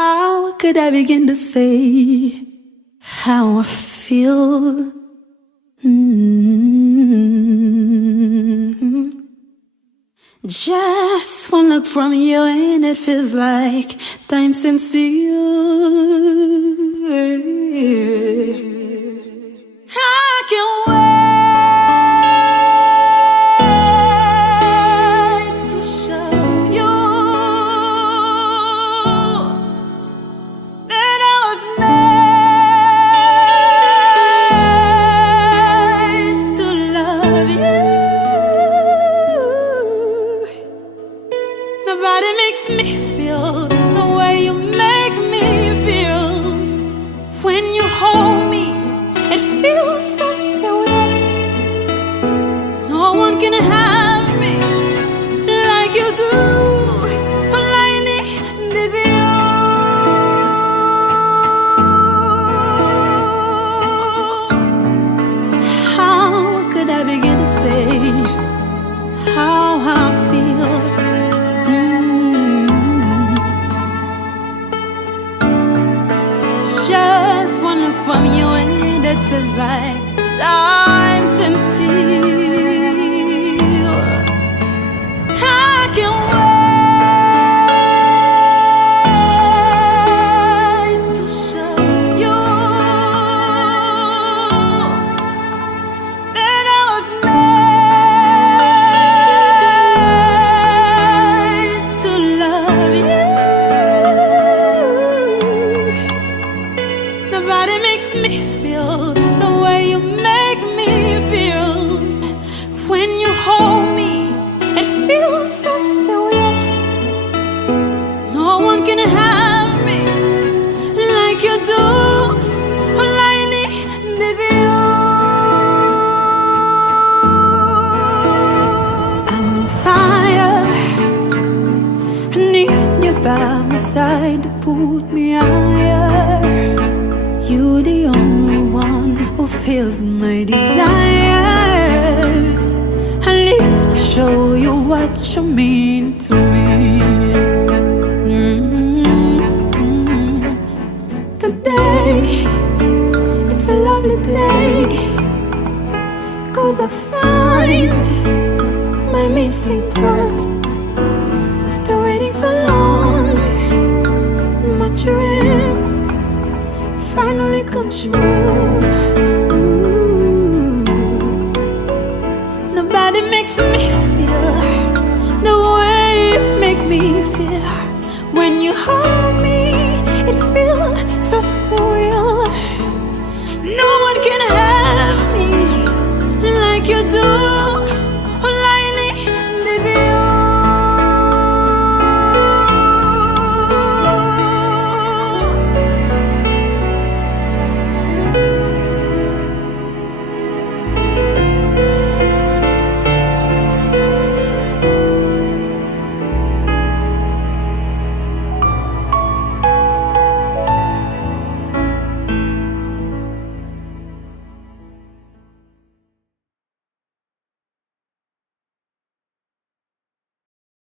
How could I begin to say how I feel? Just one look from you and it feels like time stands still. I can't wait to show you that I was made to love you. Nobody makes me feel the way you make me feel. When you hold me, it feels so sweet. No one can have me like you do. All I need is you. How could I begin to say how I feel? Just one look from you and it feels like time stands still. I can't wait to show you that I was made to love you. Nobody makes me feel the way you make me feel. When you hold me, it feels so sweet. No one can have me like you do. All I need is you. I'm on fire. I need you by my side to put me higher. You're the only one who fills my desires. I live to show you what you mean to me.